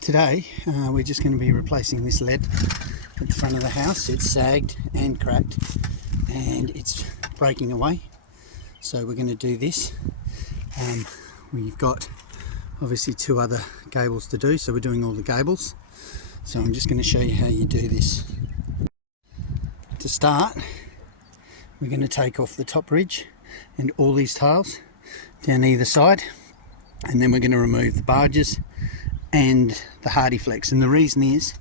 Today we're just going to be replacing this lead at the front of the house. It's sagged and cracked and it's breaking away, so we're going to do this. We've got obviously two other gables to do, so we're doing all the gables. So I'm just going to show you how you do this. To start, we're going to take off the top ridge and all these tiles down either side, and then we're going to remove the barges and the HardieFlex. And the reason is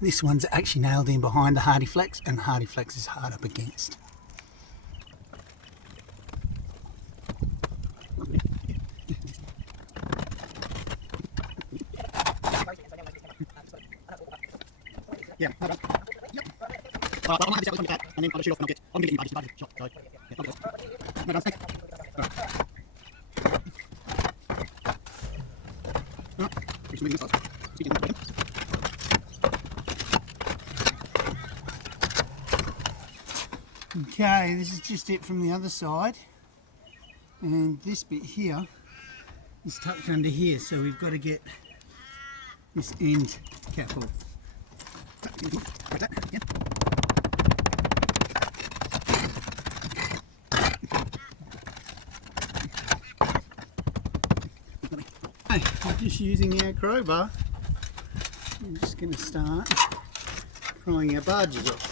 this one's actually nailed in behind the HardieFlex, and the HardieFlex is hard up against. Yeah, hold on. Yep. I'm going to have this out and then I'll shoot off and I'm getting barges shot. So, yeah, no, done, thanks. Alright. Just moving this side. Okay, this is just it from the other side, and this bit here is tucked under here, so we've got to get this end cap off. Like that, yeah. Okay, I'm just using our crowbar. I'm just going to start prying our barges off.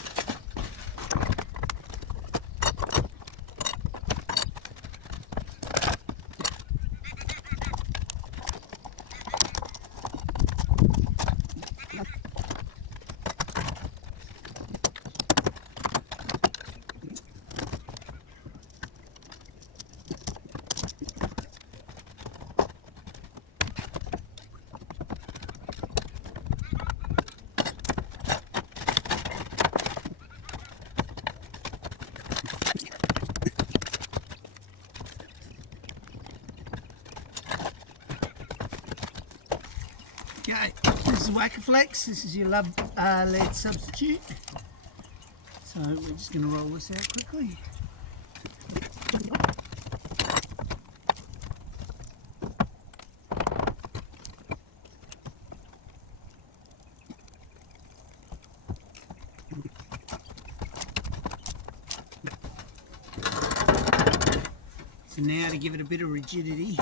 Okay, this is Whack-A-Flex. This is your lead substitute. So we're just going to roll this out quickly. So now to give it a bit of rigidity,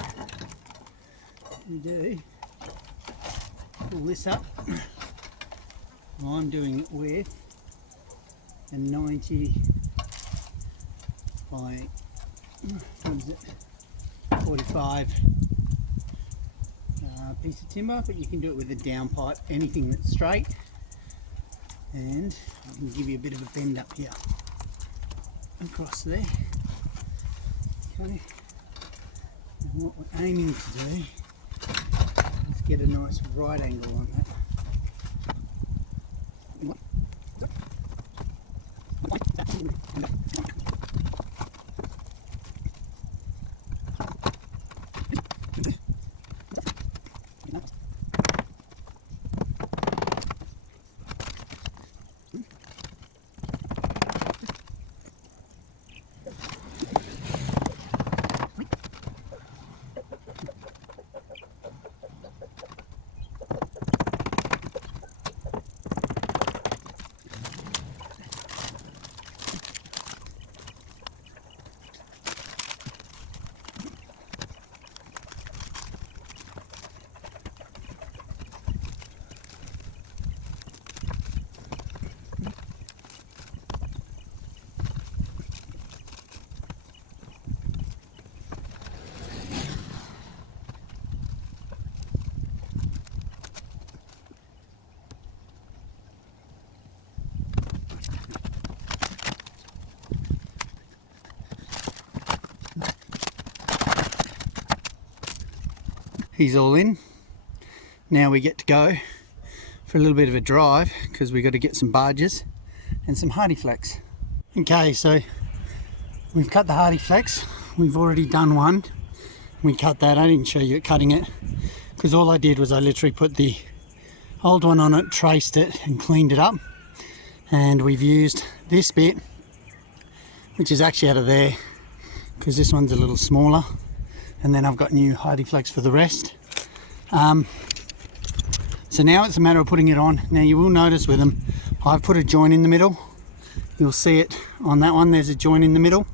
we do pull this up. I'm doing it with a 90 by, what is it, 45 piece of timber, but you can do it with a down pipe, anything that's straight, and I can give you a bit of a bend up here, across there. Okay, and what we're aiming to do, get a nice right angle on that. He's all in. Now we get to go for a little bit of a drive because we've got to get some barges and some HardieFlex. Okay, so we've cut the HardieFlex. We've already done one. We cut that. I didn't show you cutting it because all I did was I literally put the old one on it, traced it and cleaned it up. And we've used this bit, which is actually out of there because this one's a little smaller. And then I've got new HardieFlex for the rest. So So now it's a matter of putting it on. Now you will notice with them, I've put a joint in the middle. You'll see it on that one, there's a joint in the middle.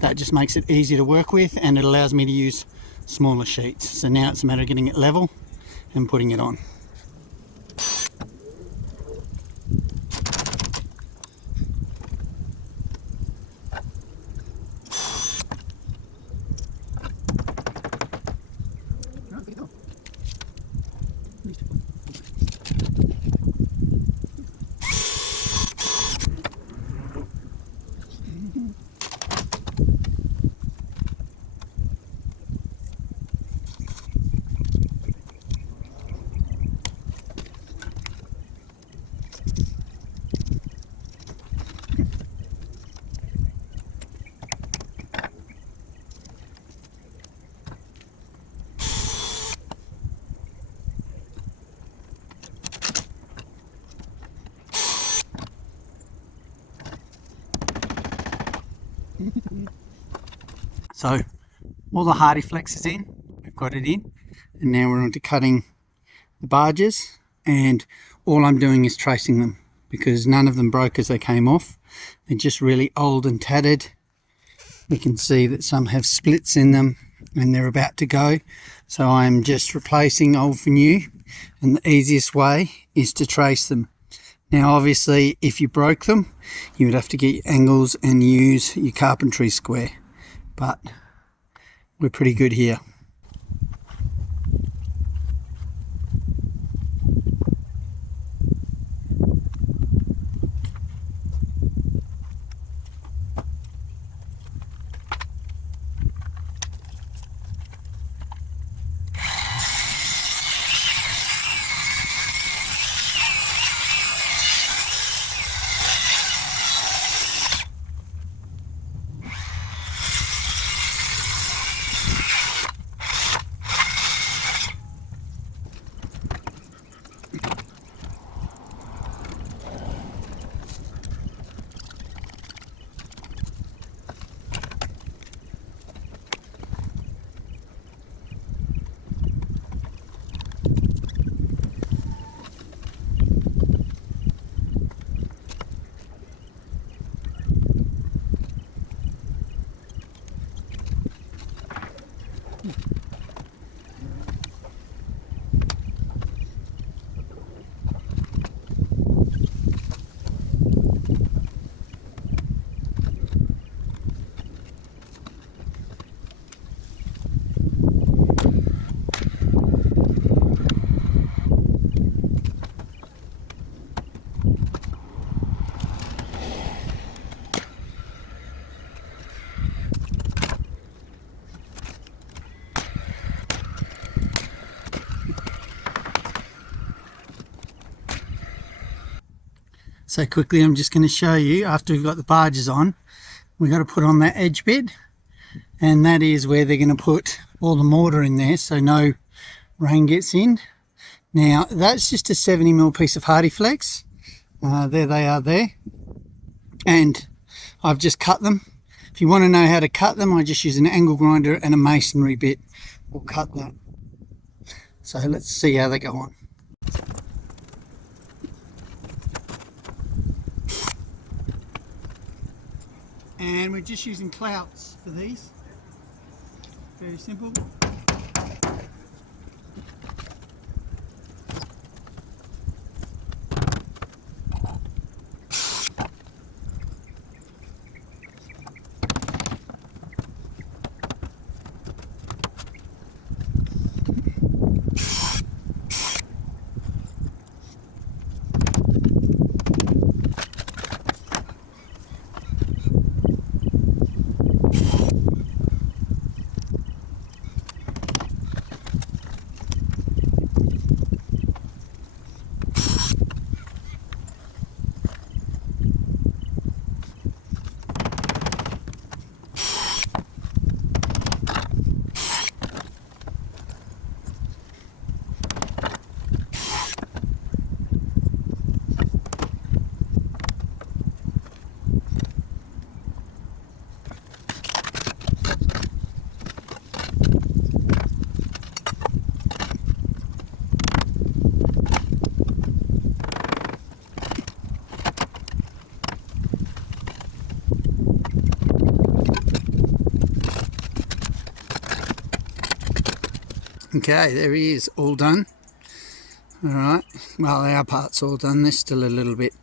That just makes it easier to work with, and it allows me to use smaller sheets. So now it's a matter of getting it level and putting it on. So all the HardieFlex is in, we've got it in, and now we're on to cutting the barges, and all I'm doing is tracing them because none of them broke as they came off. They're just really old and tattered. You can see that some have splits in them and they're about to go. So I'm just replacing old for new, and the easiest way is to trace them. Now obviously if you broke them, you would have to get your angles and use your carpentry square, but we're pretty good here. So quickly I'm just going to show you, after we've got the barges on, we've got to put on that edge bit, and that is where they're going to put all the mortar in there so no rain gets in. Now that's just a 70mm piece of HardieFlex. There they are there, and I've just cut them. If you want to know how to cut them, I just use an angle grinder and a masonry bit. We'll cut that. So let's see how they go on. And we're just using clouts for these. Very simple. Okay, there he is, all done. Alright, well our part's all done. There's still a little bit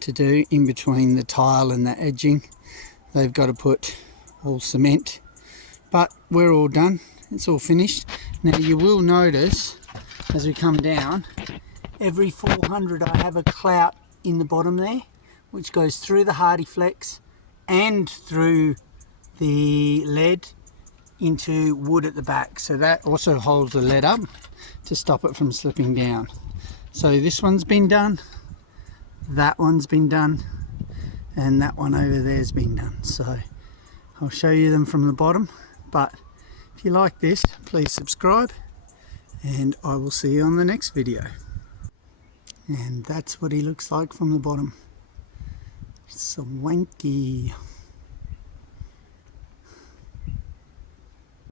to do in between the tile and the edging. They've got to put all cement, but we're all done. It's all finished. Now you will notice as we come down, every 400 I have a clout in the bottom there, which goes through the HardieFlex and through the lead into wood at the back. So that also holds the lead up to stop it from slipping down. So this one's been done, that one's been done, and that one over there's been done. So I'll show you them from the bottom, but if you like this, please subscribe and I will see you on the next video. And that's what he looks like from the bottom. Swanky.